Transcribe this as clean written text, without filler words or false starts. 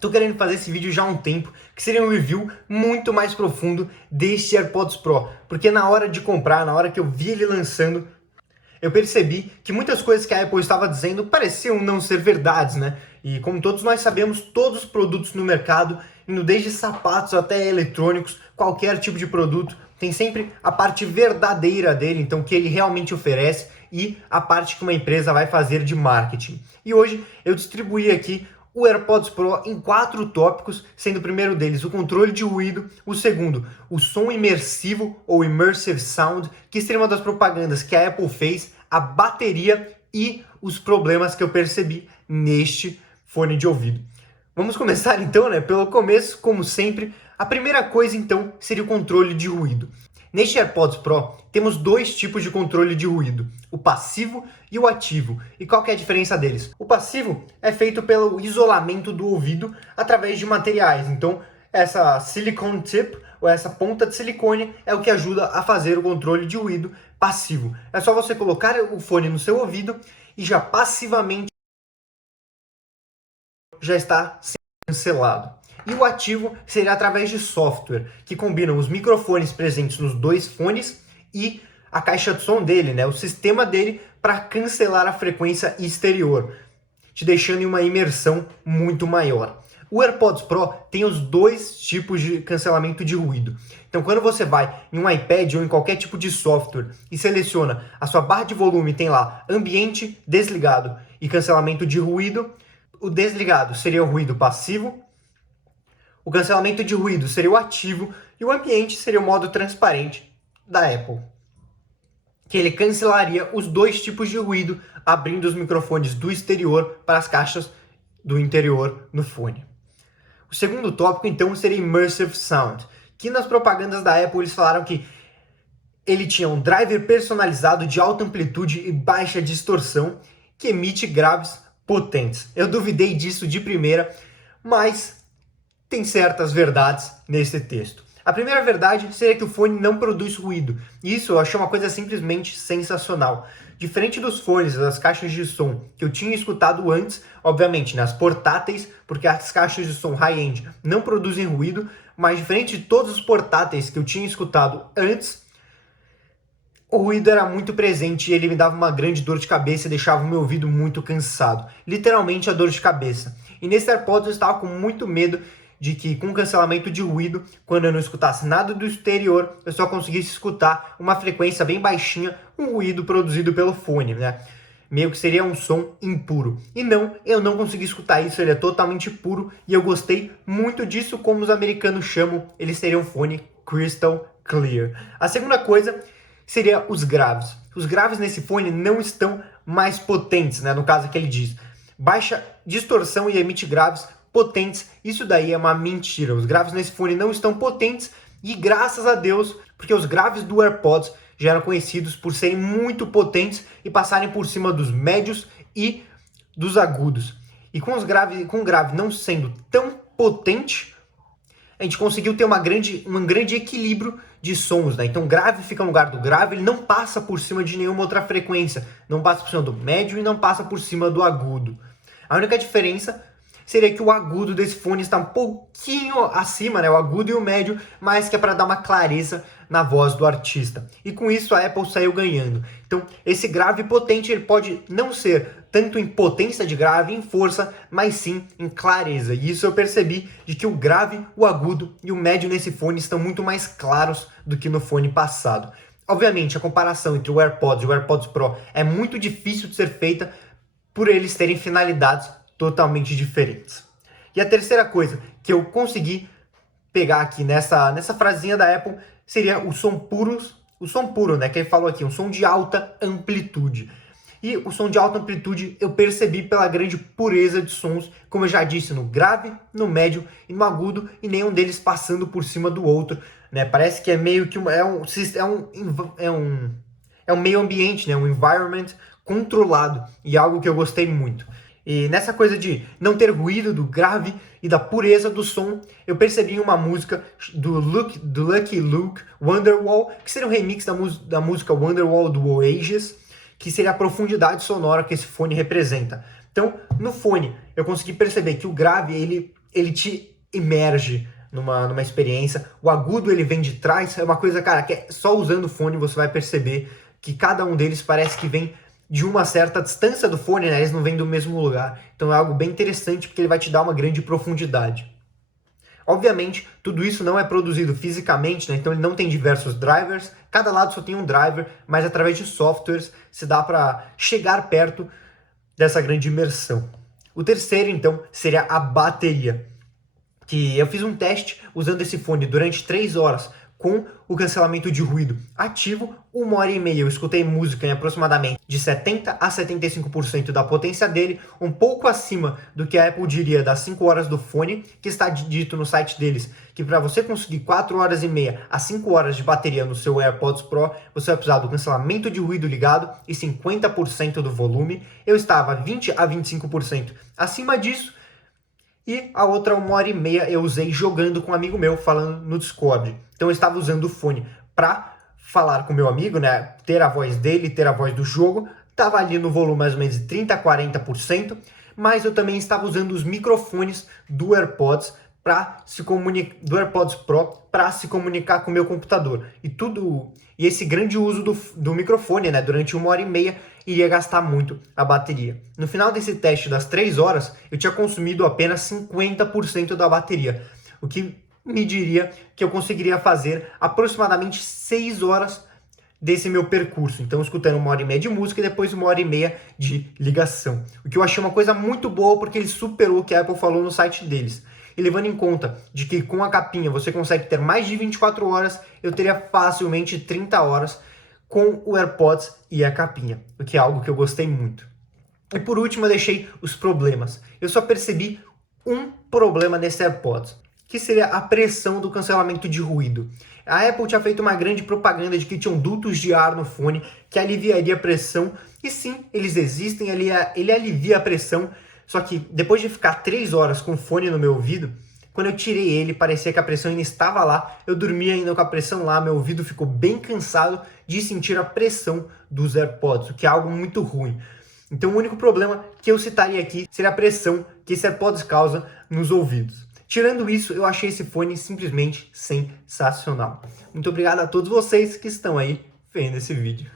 Tô querendo fazer esse vídeo já há um tempo, que seria um review muito mais profundo deste AirPods Pro, porque na hora de comprar, na hora que eu vi ele lançando, eu percebi que muitas coisas que a Apple estava dizendo pareciam não ser verdades, né? E como todos nós sabemos, todos os produtos no mercado, indo desde sapatos até eletrônicos, qualquer tipo de produto, tem sempre a parte verdadeira dele, então o que ele realmente oferece e a parte que uma empresa vai fazer de marketing. E hoje eu distribuí aqui o AirPods Pro em 4 tópicos, sendo o primeiro deles o controle de ruído, o segundo, o som imersivo ou Immersive Sound, que seria uma das propagandas que a Apple fez, a bateria e os problemas que eu percebi neste fone de ouvido. Vamos começar então, né, pelo começo, como sempre. A primeira coisa então seria o controle de ruído. Neste AirPods Pro temos dois tipos de controle de ruído, o passivo e o ativo. E qual que é a diferença deles? O passivo é feito pelo isolamento do ouvido através de materiais. Então, essa silicone tip, ou essa ponta de silicone, é o que ajuda a fazer o controle de ruído passivo. É só você colocar o fone no seu ouvido e já passivamente já está cancelado. E o ativo seria através de software, que combinam os microfones presentes nos dois fones e a caixa de som dele, né, o sistema dele, para cancelar a frequência exterior, te deixando em uma imersão muito maior. O AirPods Pro tem os dois tipos de cancelamento de ruído. Então, quando você vai em um iPad ou em qualquer tipo de software e seleciona a sua barra de volume, tem lá ambiente desligado e cancelamento de ruído, o desligado seria o ruído passivo, o cancelamento de ruído seria o ativo e o ambiente seria o modo transparente da Apple, que ele cancelaria os dois tipos de ruído, abrindo os microfones do exterior para as caixas do interior no fone. O segundo tópico, então, seria Immersive Sound, que nas propagandas da Apple eles falaram que ele tinha um driver personalizado de alta amplitude e baixa distorção, que emite graves potentes. Eu duvidei disso de primeira, mas tem certas verdades nesse texto. A primeira verdade seria que o fone não produz ruído. Isso eu achei uma coisa simplesmente sensacional. Diferente dos fones, das caixas de som que eu tinha escutado antes, obviamente nas portáteis, porque as caixas de som high-end não produzem ruído, mas diferente de todos os portáteis que eu tinha escutado antes, o ruído era muito presente e ele me dava uma grande dor de cabeça e deixava o meu ouvido muito cansado. Literalmente a dor de cabeça. E nesse AirPods eu estava com muito medo de que com cancelamento de ruído, quando eu não escutasse nada do exterior, eu só conseguisse escutar uma frequência bem baixinha, um ruído produzido pelo fone, né? Meio que seria um som impuro. E não, eu não consegui escutar isso, ele é totalmente puro e eu gostei muito disso, como os americanos chamam, ele seria um fone crystal clear. A segunda coisa seria os graves. Os graves nesse fone não estão mais potentes, né? No caso que ele diz, baixa distorção e emite graves potentes, isso daí é uma mentira. Os graves nesse fone não estão potentes e graças a Deus, porque os graves do AirPods já eram conhecidos por serem muito potentes e passarem por cima dos médios e dos agudos. E com o grave não sendo tão potente, a gente conseguiu ter um grande equilíbrio de sons, né? Então o grave fica no lugar do grave, ele não passa por cima de nenhuma outra frequência, não passa por cima do médio e não passa por cima do agudo. A única diferença seria que o agudo desse fone está um pouquinho acima, né? O agudo e o médio, mas que é para dar uma clareza na voz do artista. E com isso a Apple saiu ganhando. Então esse grave potente ele pode não ser tanto em potência de grave, em força, mas sim em clareza. E isso eu percebi de que o grave, o agudo e o médio nesse fone estão muito mais claros do que no fone passado. Obviamente a comparação entre o AirPods e o AirPods Pro é muito difícil de ser feita por eles terem finalidades totalmente diferentes. E a terceira coisa que eu consegui pegar aqui nessa frasinha da Apple seria o som puro, né, que ele falou aqui, um som de alta amplitude. E o som de alta amplitude eu percebi pela grande pureza de sons, como eu já disse, no grave, no médio e no agudo, e nenhum deles passando por cima do outro, né? Parece que é meio que é um meio ambiente, né? Um environment controlado, e algo que eu gostei muito. E nessa coisa de não ter ruído, do grave e da pureza do som, eu percebi em uma música do Lucky Luke, Wonderwall, que seria um remix da música Wonderwall do Oasis, que seria a profundidade sonora que esse fone representa. Então, no fone, eu consegui perceber que o grave, ele ele te imerge numa experiência. O agudo ele vem de trás, é uma coisa, cara, que só usando o fone você vai perceber que cada um deles parece que vem de uma certa distância do fone, né? Eles não vêm do mesmo lugar. Então é algo bem interessante porque ele vai te dar uma grande profundidade. Obviamente, tudo isso não é produzido fisicamente, né? Então ele não tem diversos drivers, cada lado só tem um driver, mas através de softwares se dá para chegar perto dessa grande imersão. O terceiro, então, seria a bateria, que eu fiz um teste usando esse fone durante 3 horas com o cancelamento de ruído ativo, 1h30 eu escutei música em aproximadamente de 70 a 75% da potência dele, um pouco acima do que a Apple diria das 5 horas do fone, que está dito no site deles, que para você conseguir 4h30 a 5 horas de bateria no seu AirPods Pro, você vai precisar do cancelamento de ruído ligado e 50% do volume. Eu estava 20 a 25% acima disso, e a outra 1h30 eu usei jogando com um amigo meu, falando no Discord. Então eu estava usando o fone para falar com meu amigo, né? Ter a voz dele, ter a voz do jogo. Tava ali no volume mais ou menos de 30 a 40%, mas eu também estava usando os microfones do AirPods do AirPods Pro para se comunicar com o meu computador. E esse grande uso do microfone, né, durante 1h30, iria gastar muito a bateria. No final desse teste das 3 horas, eu tinha consumido apenas 50% da bateria, o que me diria que eu conseguiria fazer aproximadamente 6 horas desse meu percurso. Então, escutando 1h30 de música e depois 1h30 de ligação. O que eu achei uma coisa muito boa, porque ele superou o que a Apple falou no site deles. E levando em conta de que com a capinha você consegue ter mais de 24 horas, eu teria facilmente 30 horas com o AirPods e a capinha, o que é algo que eu gostei muito. E por último eu deixei os problemas. Eu só percebi um problema nesse AirPods, que seria a pressão do cancelamento de ruído. A Apple tinha feito uma grande propaganda de que tinham dutos de ar no fone que aliviaria a pressão, e sim, eles existem, ele alivia a pressão, só que depois de ficar 3 horas com o fone no meu ouvido, quando eu tirei ele, parecia que a pressão ainda estava lá, eu dormia ainda com a pressão lá, meu ouvido ficou bem cansado de sentir a pressão dos AirPods, o que é algo muito ruim. Então o único problema que eu citaria aqui seria a pressão que esse AirPods causa nos ouvidos. Tirando isso, eu achei esse fone simplesmente sensacional. Muito obrigado a todos vocês que estão aí vendo esse vídeo.